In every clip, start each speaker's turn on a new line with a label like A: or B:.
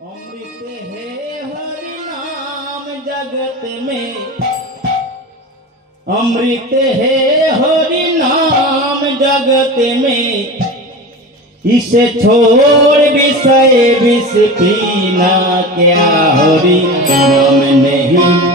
A: अमृत है हरि नाम जगत में। अमृत है हरि नाम जगत में। इसे छोड़ विषय विष पीना क्या हरि नाम नहीं।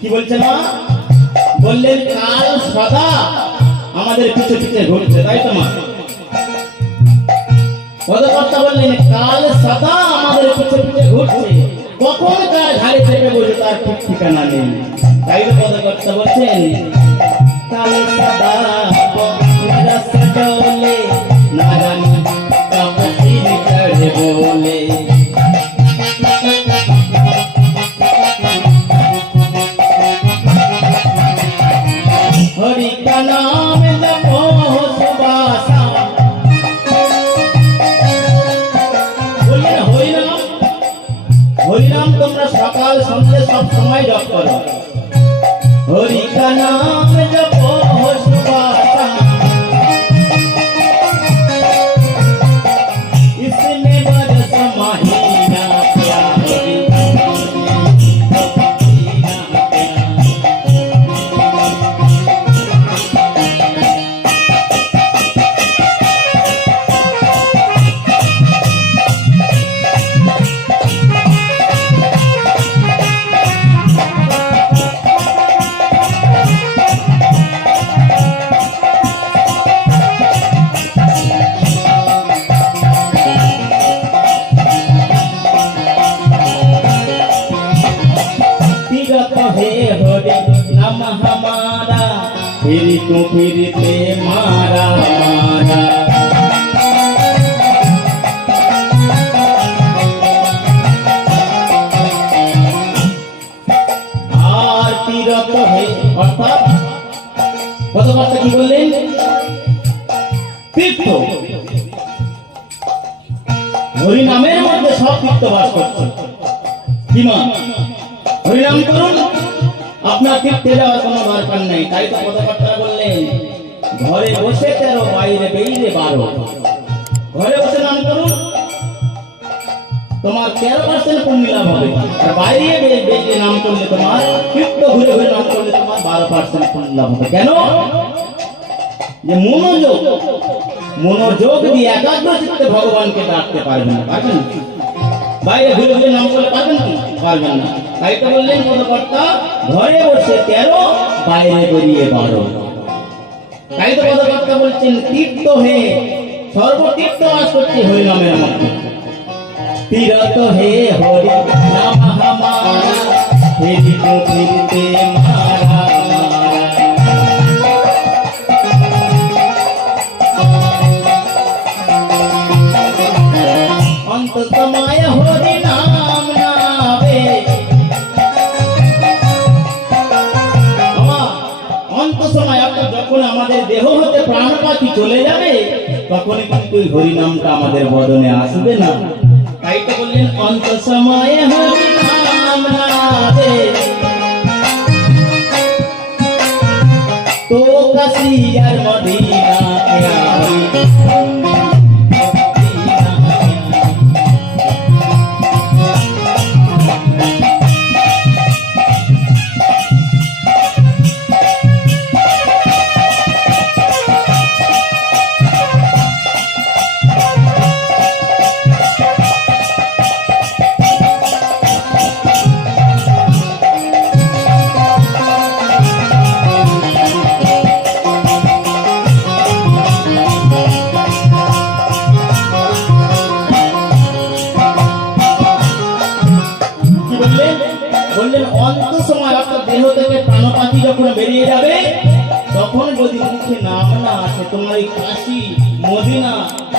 A: কি বলছে মা? বললেন, কাল সদা আমাদের পিছে পিছে ঘুরছে তাই তো মা? পদকর্তা বললেন, কাল সদা আমাদের পিছে পিছে ঘুরছে কখন তার ঘাড়ে চেপে বসে তার ঠিক ঠিকানা নেই? তাই তো পদকর্তা বলছেন, কাল সদা হরি का नाम जपो सुबासा বললেন হরিনাম হরিনাম তোমরা সকাল সন্ধ্যে সব সময় জপ করো हमारा फिर तू फिरते मारा मारा আর তীরথ হে অর্থাৎ কথাবার্তা কি বললেন তীর্থ হরিনামের মধ্যে সব তীর্থ বাস করছে কি মা হরিনাম করুন আপনার তীর্থে কোনো দরকার নেই। তাই তো কথাবার্তা বললেন। ঘরে বসে তেরো, বাইরে বেরিয়ে বারো। ঘরে বসে নাম করুন। তোমার তেরো পার্সেন্ট পুণ্য লাভ হবে। আর বাইরে বেরিয়ে নাম করলে তোমার, তীর্থ ঘুরে ঘুরে নাম করলে তোমার বারো পার্সেন্ট পুণ্য লাভ হবে। কেন? যে মনোযোগ। মনোযোগ দিয়ে একাগ্র চিত্তে ভগবানকে ডাকতে পারবেন না। পারবেন না? বাইরে ঘুরে নাম করে পাবেন কি পারবেন না। তাই তো বললেন পদকর্তা ঘরে বসে তেরো, বাইরে বেরিয়ে বারো। তাই তো পদকর্তা বলছেন, তীর্থ হে, সর্বতীর্থ আস করছি হরিনামের মধ্যে তীরত হে হরি নাম হামারা। অন্তত মায়া চলে যাবে তখন কিন্তু ওই হরিনামটা আমাদের বদনে আসবে না। তাই তো বললেন, অন্ত সময়ে হরিনাম নামে তো কাশি মদিনা বললেন অন্ত সময় অর্থাৎ দেহ থেকে প্রাণপাতি যখন বেরিয়ে যাবে, তখন যদি মুখে নাম না আসে তোমার এই কাশি, মদিনা,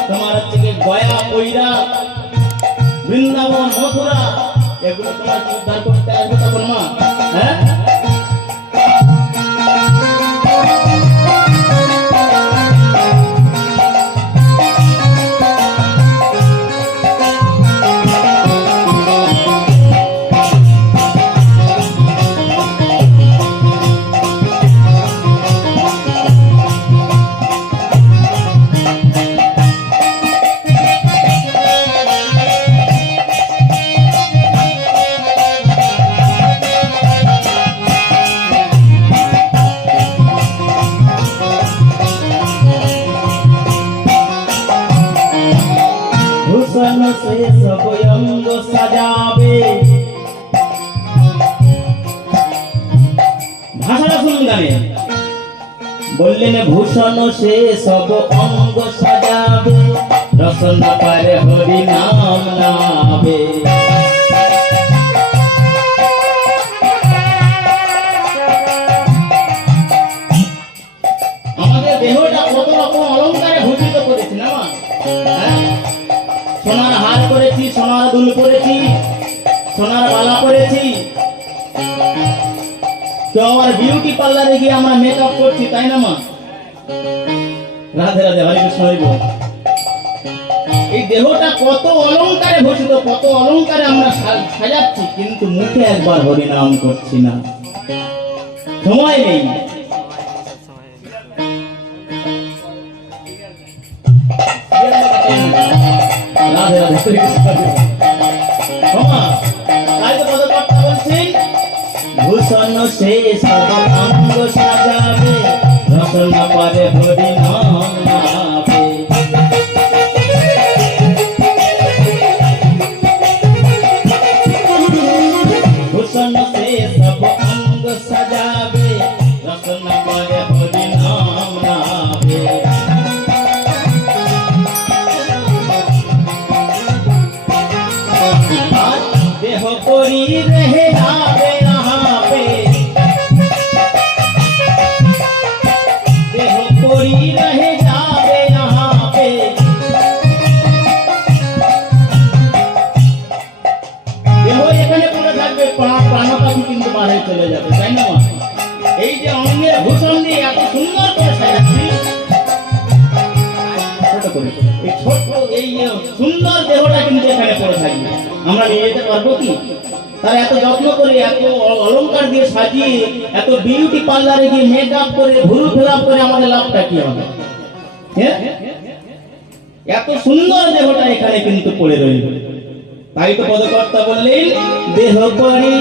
A: তোমার হচ্ছে গয়া বৈরা বৃন্দাবন, মথুরা, এগুলো তোমার উদ্ধার করতে আসবে তখন মা। হ্যাঁ? সাজাবে ভাষাটা শুনুন গানে। বললেন, ভূষণ সে সব অঙ্গ সাজাবে, রসন পারে হরি নাম নাবে। তো আমার বিউটি পার্লারে গিয়ে আমরা মেকআপ করছি, তাই না মা? রাধে রাধে, হরে কৃষ্ণ, হরি এই দেহটা কত অলংকারে ভূষিত, কত অলংকারে আমরা সাজাচ্ছি, কিন্তু মুখে একবার হরিনাম করছি না। সময় নেই। রাধে রাধে, হরে কৃষ্ণ তাই তো ভূষণ সে সব অঙ্গ সাজাবে। রসন পরে হরি কিন্তু চলে যাবে, তাই না? এই যে অঙ্গের ভূষণ দিয়ে এত সুন্দর করে সাজাচ্ছি। অলংকার দিয়ে সাজিয়ে, এত বিউটি পার্লারে গিয়ে আমাদের লাভটা কি হবে? হ্যাঁ? এত সুন্দর দেহটা এখানে কিন্তু পড়ে রইল। তাই তো পদকর্তা বললেন দেহ করি